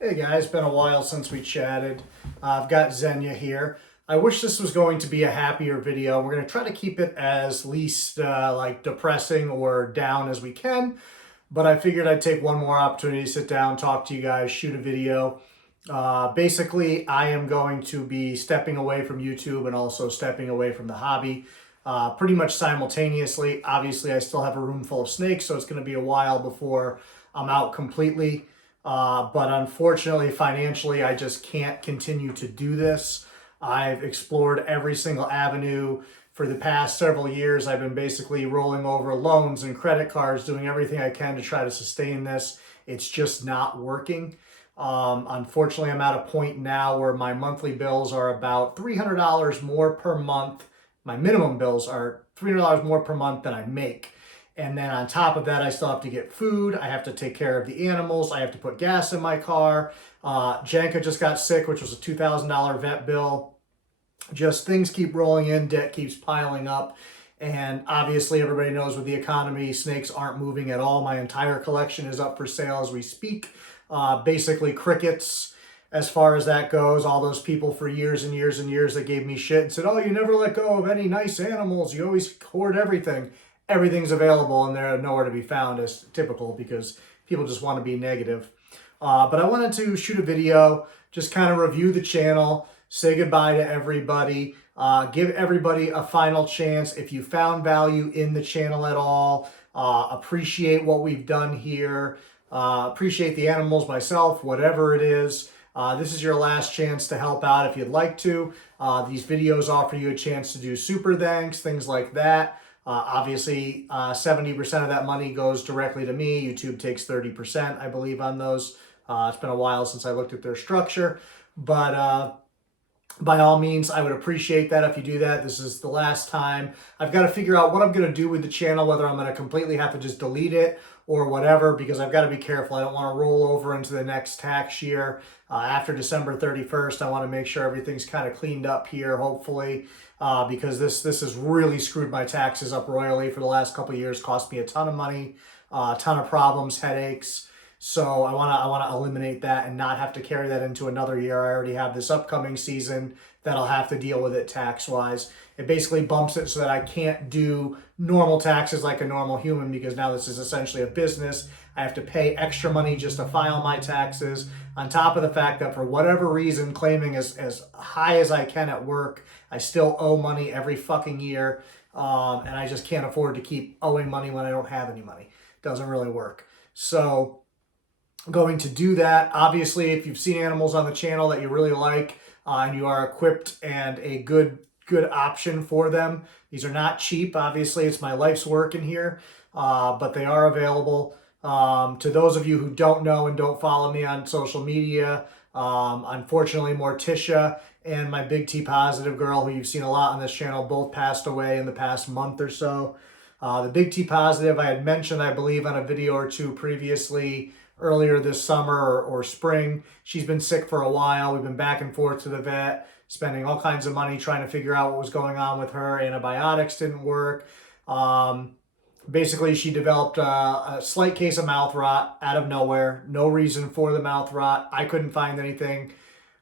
Hey guys, been a while since we chatted. I've got Xenia here. I wish this was going to be a happier video. We're going to try to keep it as least like depressing or down as we can, but I figured I'd take one more opportunity to sit down, talk to you guys, shoot a video. Basically, I am going to be stepping away from YouTube and also stepping away from the hobby pretty much simultaneously. Obviously, I still have a room full of snakes, so it's going to be a while before I'm out completely. But unfortunately, financially, I just can't continue to do this. I've explored every single avenue. For the past several years, I've been basically rolling over loans and credit cards, doing everything I can to try to sustain this. It's just not working. Unfortunately, I'm at a point now where my monthly bills are about $300 more per month. My minimum bills are $300 more per month than I make. And then on top of that, I still have to get food. I have to take care of the animals. I have to put gas in my car. Janka just got sick, which was a $2,000 vet bill. Just things keep rolling in, debt keeps piling up. And obviously, everybody knows with the economy, snakes aren't moving at all. My entire collection is up for sale as we speak. Basically, crickets, as far as that goes. All those people for years and years and years that gave me shit and said, oh, you never let go of any nice animals. You always hoard everything. Everything's available and they're nowhere to be found, as typical, because people just want to be negative. But I wanted to shoot a video, just kind of review the channel, say goodbye to everybody, give everybody a final chance. If you found value in the channel at all, appreciate what we've done here, appreciate the animals, myself, whatever it is. This is your last chance to help out if you'd like to. These videos offer you a chance to do super thanks, things like that. Obviously, 70% of that money goes directly to me. YouTube takes 30%, I believe, on those. It's been a while since I looked at their structure, but by all means, I would appreciate that if you do that. This is the last time. I've got to figure out what I'm going to do with the channel, whether I'm going to completely have to just delete it or whatever, because I've got to be careful. I don't want to roll over into the next tax year. After December 31st, I want to make sure everything's kind of cleaned up here, hopefully, because this has really screwed my taxes up royally for the last couple of years, cost me a ton of money, a ton of problems, headaches. So I want to eliminate that and not have to carry that into another year. I already have this upcoming season that I'll have to deal with it tax-wise. It basically bumps it so that I can't do normal taxes like a normal human, because now this is essentially a business. I have to pay extra money just to file my taxes, on top of the fact that for whatever reason, claiming as high as I can at work, I still owe money every fucking year, and I just can't afford to keep owing money when I don't have any money. Doesn't really work. So I'm going to do that. Obviously, if you've seen animals on the channel that you really like, and you are equipped and a good option for them, these are not cheap. Obviously, it's my life's work in here, but they are available. To those of you who don't know and don't follow me on social media, unfortunately, Morticia and my Big T Positive girl, who you've seen a lot on this channel, both passed away in the past month or so. The Big T Positive I had mentioned, I believe, on a video or two previously, earlier this summer or spring. She's been sick for a while. We've been back and forth to the vet, spending all kinds of money trying to figure out what was going on with her. Antibiotics didn't work. Basically, she developed a slight case of mouth rot out of nowhere. No reason for the mouth rot. I couldn't find anything.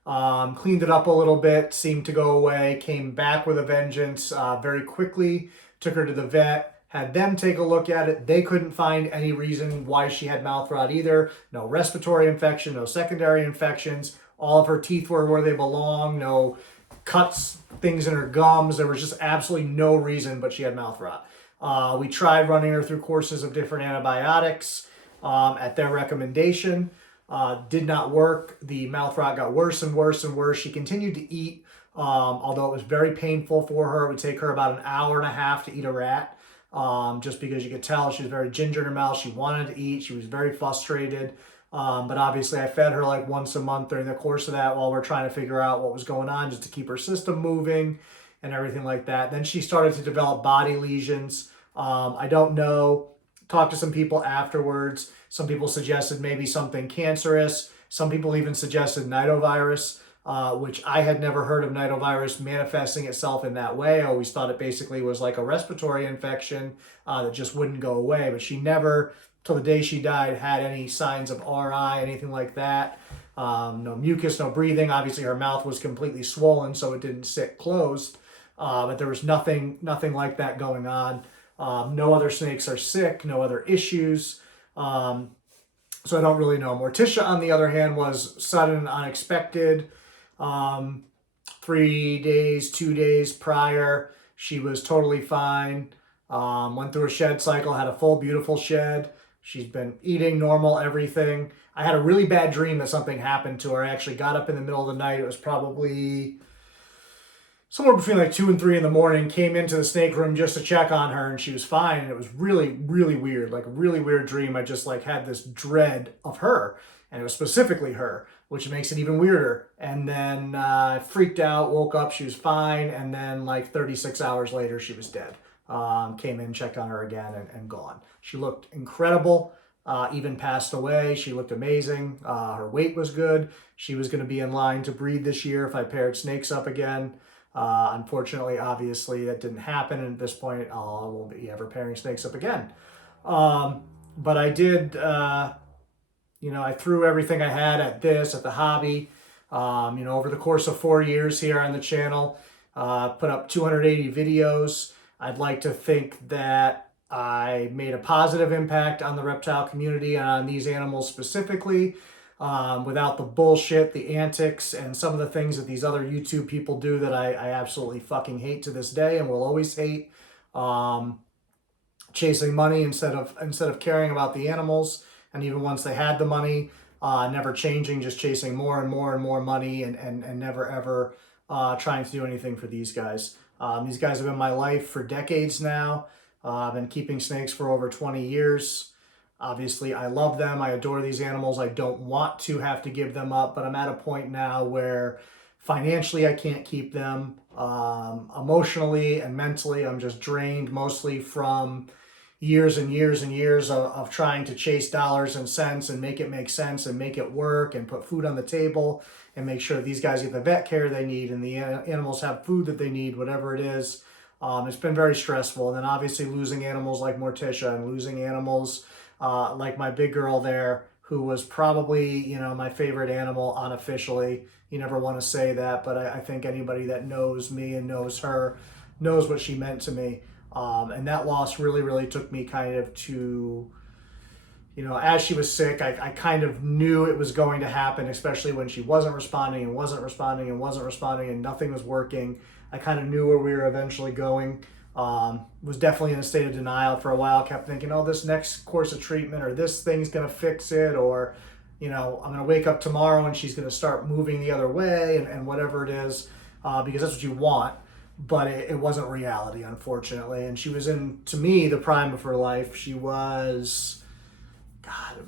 Cleaned it up a little bit, seemed to go away, came back with a vengeance very quickly, took her to the vet, had them take a look at it. They couldn't find any reason why she had mouth rot either. No respiratory infection, no secondary infections. All of her teeth were where they belong. No cuts, things in her gums. There was just absolutely no reason, but she had mouth rot. We tried running her through courses of different antibiotics at their recommendation. Did not work. The mouth rot got worse and worse and worse. She continued to eat, although it was very painful for her. It would take her about an hour and a half to eat a rat. Just because you could tell she was very ginger in her mouth. She wanted to eat. She was very frustrated. But obviously I fed her like once a month during the course of that while we're trying to figure out what was going on, just to keep her system moving and everything like that. Then she started to develop body lesions. I don't know. Talked to some people afterwards. Some people suggested maybe something cancerous. Some people even suggested nidovirus. Which I had never heard of nidovirus manifesting itself in that way. I always thought it basically was like a respiratory infection that just wouldn't go away. But she never, till the day she died, had any signs of RI, anything like that. No mucus, no breathing. Obviously, her mouth was completely swollen, so it didn't sit closed. But there was nothing like that going on. No other snakes are sick, no other issues. So I don't really know. Morticia, on the other hand, was sudden, unexpected. 3 days, 2 days prior, she was totally fine. Went through a shed cycle, had a full, beautiful shed. She's been eating normal, everything. I had a really bad dream that something happened to her. I actually got up in the middle of the night. It was probably somewhere between like 2 and 3 in the morning, came into the snake room just to check on her, and she was fine. And it was really, really weird, like a really weird dream. I just like had this dread of her, and it was specifically her, which makes it even weirder. And then I freaked out, woke up, she was fine. And then like 36 hours later, she was dead. Came in, checked on her again, and gone. She looked incredible. Even passed away. She looked amazing. Her weight was good. She was going to be in line to breed this year if I paired snakes up again. Unfortunately, obviously, that didn't happen. And at this point, I won't be ever pairing snakes up again. But I did, I threw everything I had at the hobby. Over the course of 4 years here on the channel, put up 280 videos. I'd like to think that I made a positive impact on the reptile community and on these animals specifically, without the bullshit, the antics, and some of the things that these other YouTube people do that I absolutely fucking hate to this day and will always hate. Chasing money instead of caring about the animals, and even once they had the money, never changing, just chasing more and more and more money, and never ever trying to do anything for these guys. These guys have been my life for decades now. I've been keeping snakes for over 20 years. Obviously, I love them. I adore these animals. I don't want to have to give them up, but I'm at a point now where financially I can't keep them. Emotionally and mentally, I'm just drained, mostly from years and years and years of trying to chase dollars and cents and make it make sense and make it work and put food on the table and make sure these guys get the vet care they need and the animals have food that they need, whatever it is. It's been very stressful. And then obviously losing animals like Morticia and losing animals like my big girl there, who was probably, my favorite animal unofficially. You never want to say that, but I think anybody that knows me and knows her knows what she meant to me. And that loss really, really took me kind of to, as she was sick, I kind of knew it was going to happen, especially when she wasn't responding and nothing was working. I kind of knew where we were eventually going. Was definitely in a state of denial for a while, kept thinking, this next course of treatment or this thing's going to fix it, or, I'm going to wake up tomorrow and she's going to start moving the other way and whatever it is, because that's what you want. But it wasn't reality, unfortunately. And she was in, to me, the prime of her life. She was,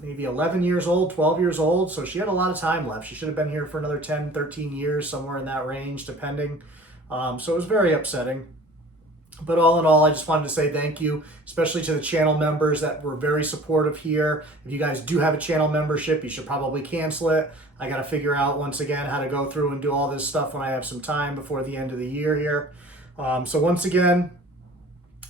maybe 11 years old, 12 years old. So she had a lot of time left. She should have been here for another 10, 13 years, somewhere in that range, depending. So it was very upsetting. But all in all, I just wanted to say thank you, especially to the channel members that were very supportive here. If you guys do have a channel membership, you should probably cancel it. I got to figure out, once again, how to go through and do all this stuff when I have some time before the end of the year here. So once again,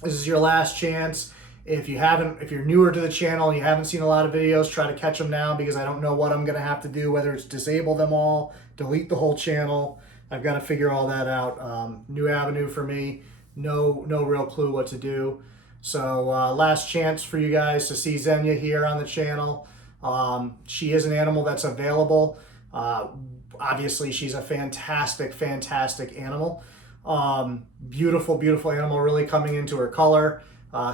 this is your last chance. If you're newer to the channel and you haven't seen a lot of videos, try to catch them now, because I don't know what I'm going to have to do, whether it's disable them all, delete the whole channel. I've got to figure all that out. New avenue for me. No real clue what to do. So last chance for you guys to see Xenia here on the channel. She is an animal that's available. Obviously, she's a fantastic animal. Beautiful animal, really coming into her color.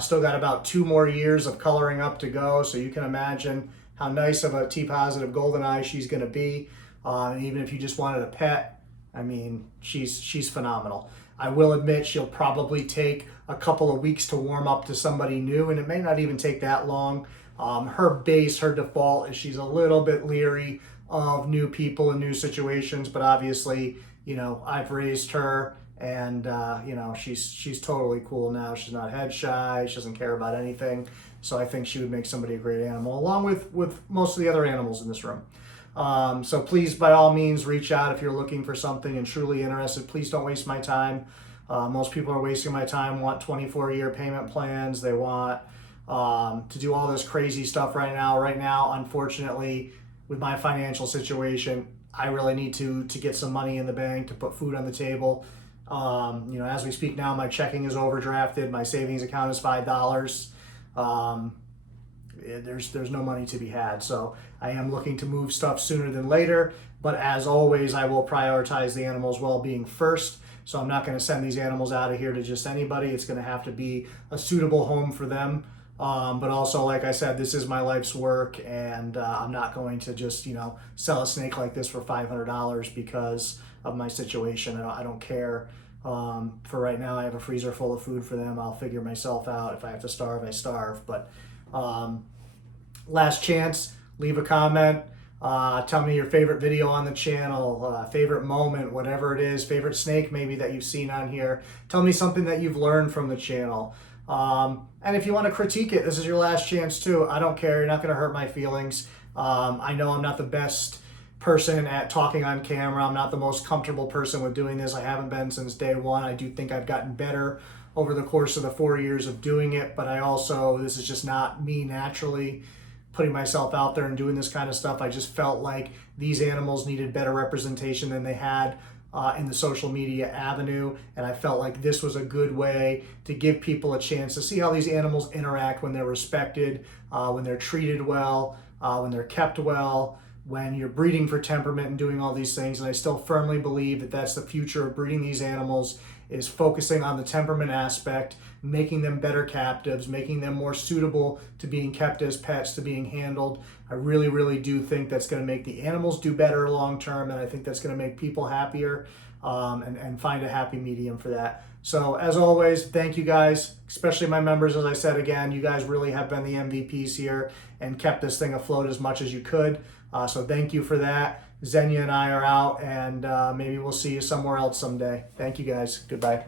Still got about 2 more years of coloring up to go, so you can imagine how nice of a T-positive Goldeneye she's going to be. Even if you just wanted a pet, I mean, she's phenomenal. I will admit she'll probably take a couple of weeks to warm up to somebody new, and it may not even take that long. Her default is she's a little bit leery of new people and new situations, but obviously, I've raised her, and she's totally cool now. She's not head shy. She doesn't care about anything. So I think she would make somebody a great animal, along with most of the other animals in this room. So please, by all means, reach out if you're looking for something and truly interested. Please don't waste my time. Most people are wasting my time, want 24-year payment plans. They want to do all this crazy stuff right now. Right now, unfortunately, with my financial situation, I really need to get some money in the bank to put food on the table. As we speak now, my checking is overdrafted. My savings account is $5. There's no money to be had. So I am looking to move stuff sooner than later. But as always, I will prioritize the animals' well-being first. So I'm not going to send these animals out of here to just anybody. It's going to have to be a suitable home for them. But also, like I said, this is my life's work, and I'm not going to just, sell a snake like this for $500 because of my situation. I don't care. For right now, I have a freezer full of food for them. I'll figure myself out. If I have to starve, I starve. But last chance, leave a comment. Tell me your favorite video on the channel, favorite moment, whatever it is, favorite snake maybe that you've seen on here. Tell me something that you've learned from the channel. And if you want to critique it, this is your last chance too. I don't care. You're not going to hurt my feelings. I know I'm not the best person at talking on camera. I'm not the most comfortable person with doing this. I haven't been since day one. I do think I've gotten better over the course of the 4 years of doing it, but this is just not me naturally putting myself out there and doing this kind of stuff. I just felt like these animals needed better representation than they had in the social media avenue, and I felt like this was a good way to give people a chance to see how these animals interact when they're respected, when they're treated well, when they're kept well, when you're breeding for temperament and doing all these things. And I still firmly believe that that's the future of breeding these animals, is focusing on the temperament aspect, making them better captives, making them more suitable to being kept as pets, to being handled. I really, really do think that's going to make the animals do better long term, and I think that's going to make people happier, and find a happy medium for that. So as always, thank you guys, especially my members. As I said again, you guys really have been the MVPs here and kept this thing afloat as much as you could. So thank you for that. Xenia and I are out, and maybe we'll see you somewhere else someday. Thank you guys. Goodbye.